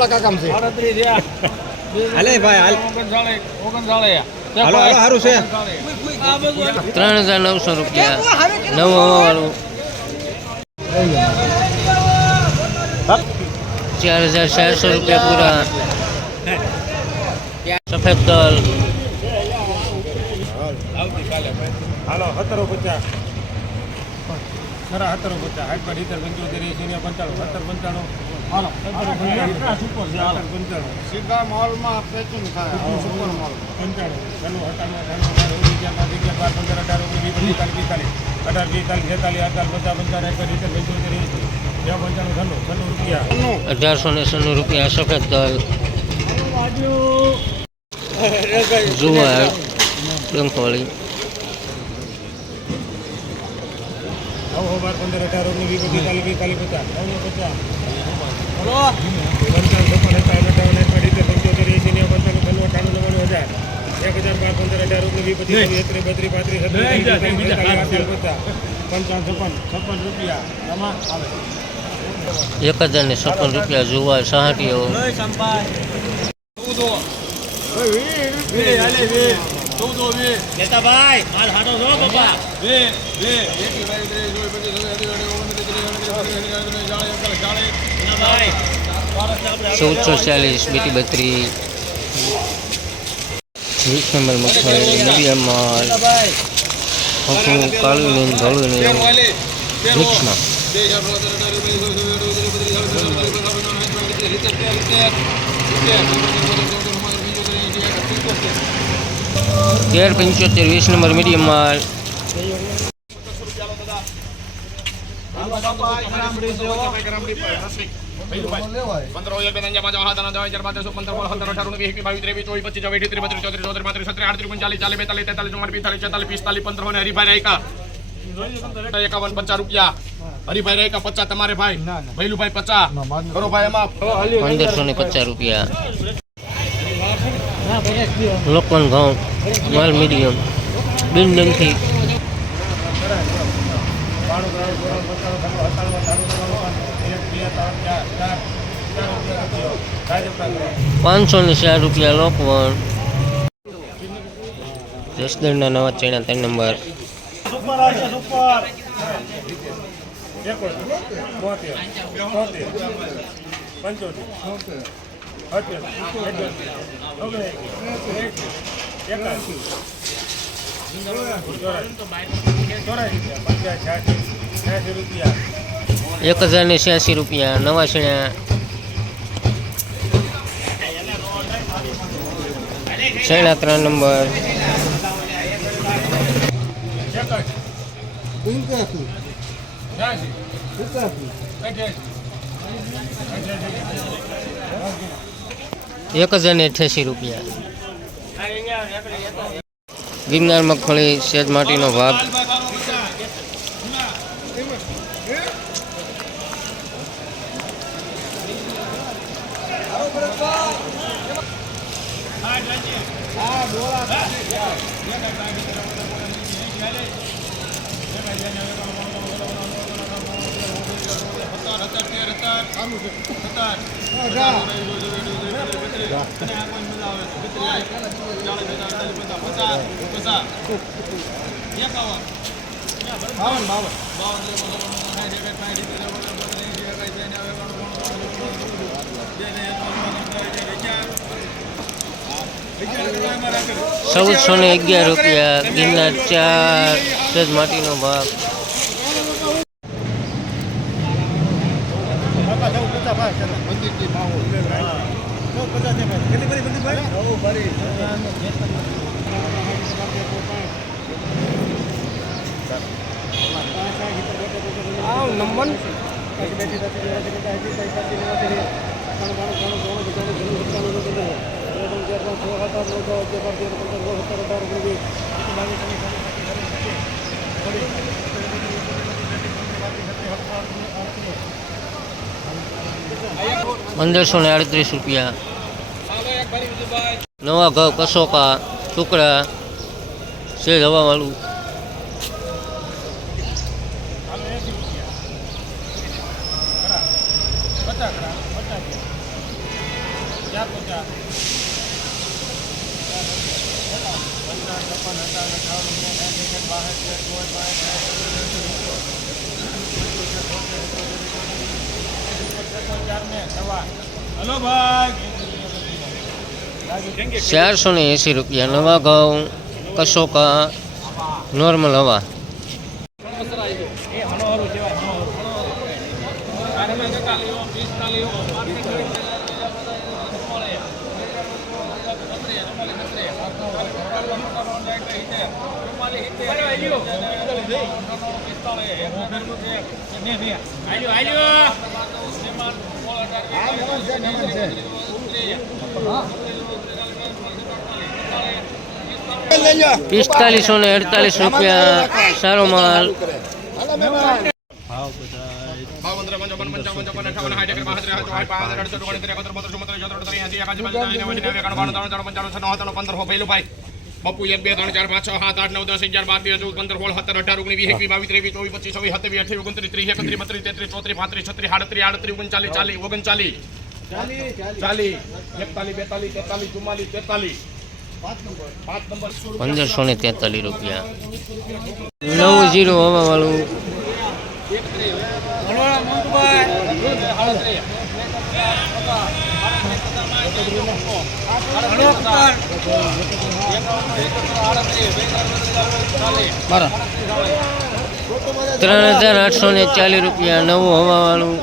વાળા કાકામ છે. હાલે ભાઈ હાલ. હાલો હાલો સારું છે. 3900 રૂપિયા નવું વાળું. 4400 રૂપિયા પૂરા. સફેદ તલ હાલો 1750 ખરા 1750 હાઈટ પર 75 75 હાલો 1750 સીધા મોલમાં પેચું થાય સુપર મોલ 95 ચાલો 1890 રૂપિયા સફેદ તલ. જુવાર ડંખવાળી 1056 રૂપિયા જુવાર સહાટીઓ. ભાઈ હાલ હાટો જો બાપા 1440 બીટી 32 20 નંબર મગફળી મીડિયમ માલ. હકું કાળું ધોળું મિક્સમાં 1375 20 નંબર મીડિયમ માલ. ₹51 50 હરીભાઈ રેકા 50 તમારે ભાઈ ભૈલુભાઈ 50 કરો ભાઈ એમાં 1550 રૂપિયા. લોકવન ઘઉં માલ મીડિયમ બિનડમથી 504 રૂપિયા લોકવન. જસદણના નવા ચણા 3 નંબર. ₹1086 નવા ચણા. ચણા 3 નંબર. ₹1088. ગિરનાર મગફળી સેજ માટીનો ભાગ. ₹1411 ગિરનાર 4 સેજ માટીનો ભાગ. ₹1538 નવા ઘઉં કસોકા ટુકડા સેજ હવાવાળું. હલો ભાઈ 480 રૂપિયા નવા ઘઉં કશોકા નોર્મલ હવા. પિસ્તાલીસો ને 48 રૂપિયા સારો માલ. બપુ 1 2 3 4 5 6 7 8 9 10 11 12 13 14 15 16 17 18 19 20 21 22 23 24 25 26 27 28 29 30 31 32 33 33 34 35 36 38 39 40 41 1543 રૂપિયા 90 હવા વાળું. મારા 3840 રૂપિયા નવું હવા વાળું.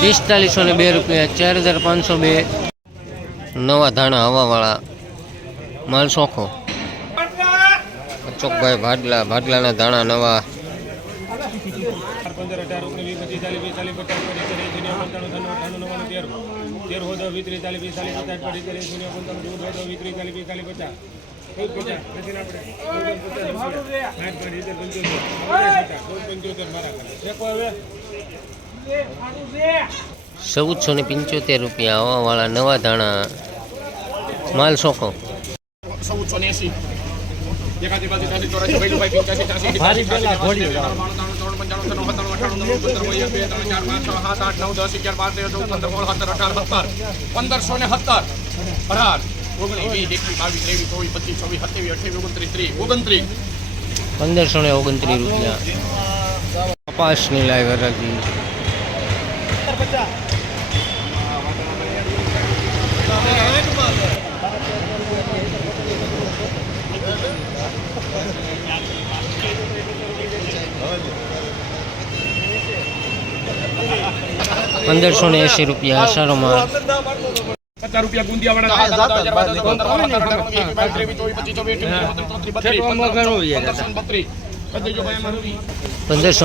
પિસ્તાલીસો ને 2 રૂપિયા 4502 નવા ધાણા હવા વાળા માલ સોખો. ચોકભાઈ ભાડલાના ધાણા નવા. 1475 રૂપિયા હવા વાળા નવા ધાણા માલ સોખો. 1480 એકાદી બાજુ 84 ભાઈ 85 ભારી પેલા ઘોડી 1529 રૂપિયા. કપાસની લાઈવ હરાજી. ₹1580 સારો માલ. 50 રૂપિયા ગુંદિયા વાળા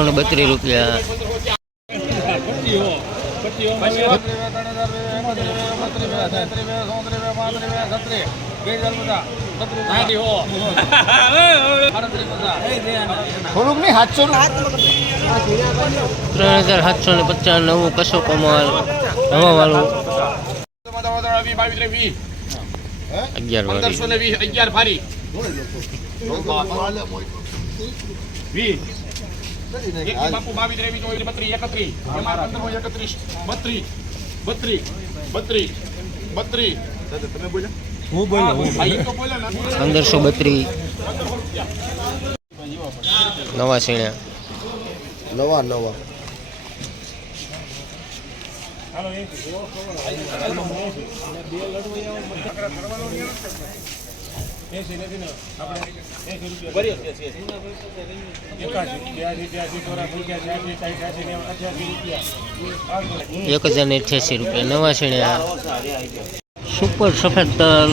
1532 રૂપિયા. થોડુંક નહીં 3750 નવું કશો કમાલ હવા વાળું. 11 વાળી 11 ભારી 20 બાપુ 22 23 31 એમાં 31 32 32 32 તમે બોલ્યા હું બોલ્યો ભાઈ તો બોલ્યા ને 1532 નવા સીણ્યા. નવા ₹1088 નવા સીણ્યા. સુપર સફેદ તલ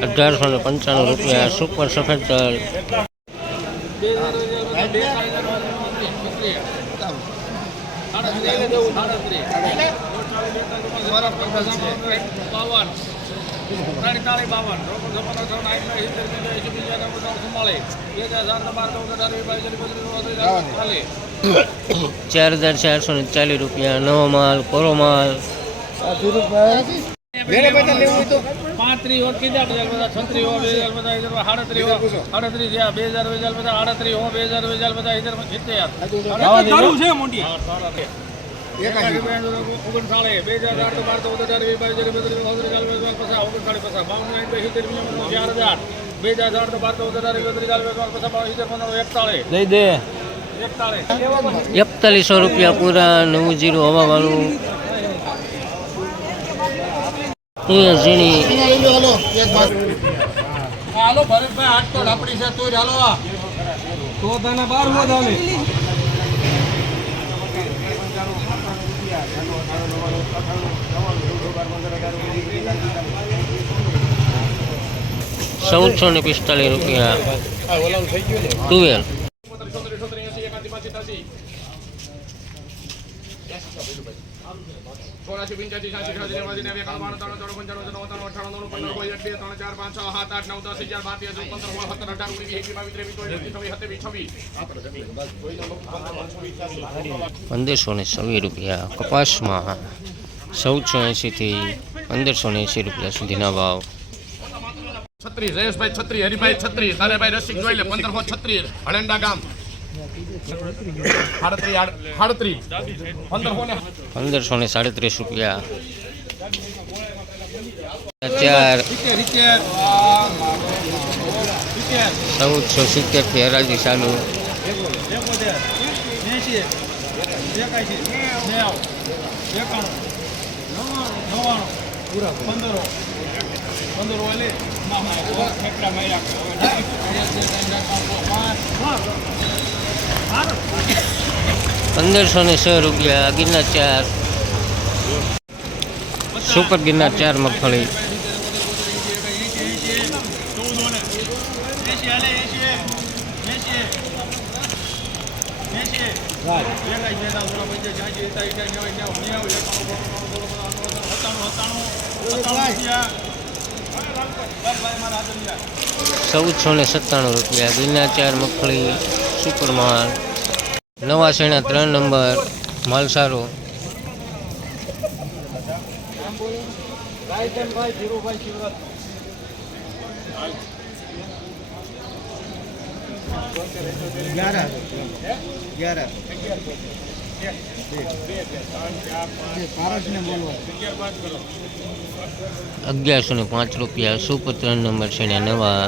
1895 રૂપિયા સુપર સફેદ તલ. ત્રણ 52 રોકડ જમાનો 4,440 રૂપિયા. નવો માલ, કોરો માલ. 35 ઓર કીધા બધા 36 હો 2000 બધા ઇધર 38 હો 38 થયા 2000 બધા 38 હો 2000 બધા ઇધર 70 તારું છે મોટી 4100 રૂપિયા પૂરા. 90 હવાવાળું. એ ઝીણી હાલો ભરતભાઈ આટ તો આપડી છે તોય હાલો તો તને 12 મો દાલે ₹1445 રૂપિયા. તુવેર 1520 રૂપિયા. કપાસમાં 1480 થી 1580 રૂપિયા સુધીના ભાવ. 36 જયેશભાઈ 36 હરિભાઈ 36 તારેભાઈ રસિક જોઈ લે 1536 હળંડા ગામ 1537 રૂપિયા. 1470 થી હરાજી ચાલુ. 1506 રૂપિયા. ગિરનાર 4 સુપર ગિરનાર 4 મગફળી. 1497 રૂપિયા. ગિરનાર 4 મગફળી સુપર માલ. નવા શેણા 3 નંબર માલ સારો. ₹1105 રૂપિયા. સુપર 3 નંબર શેણા નવા.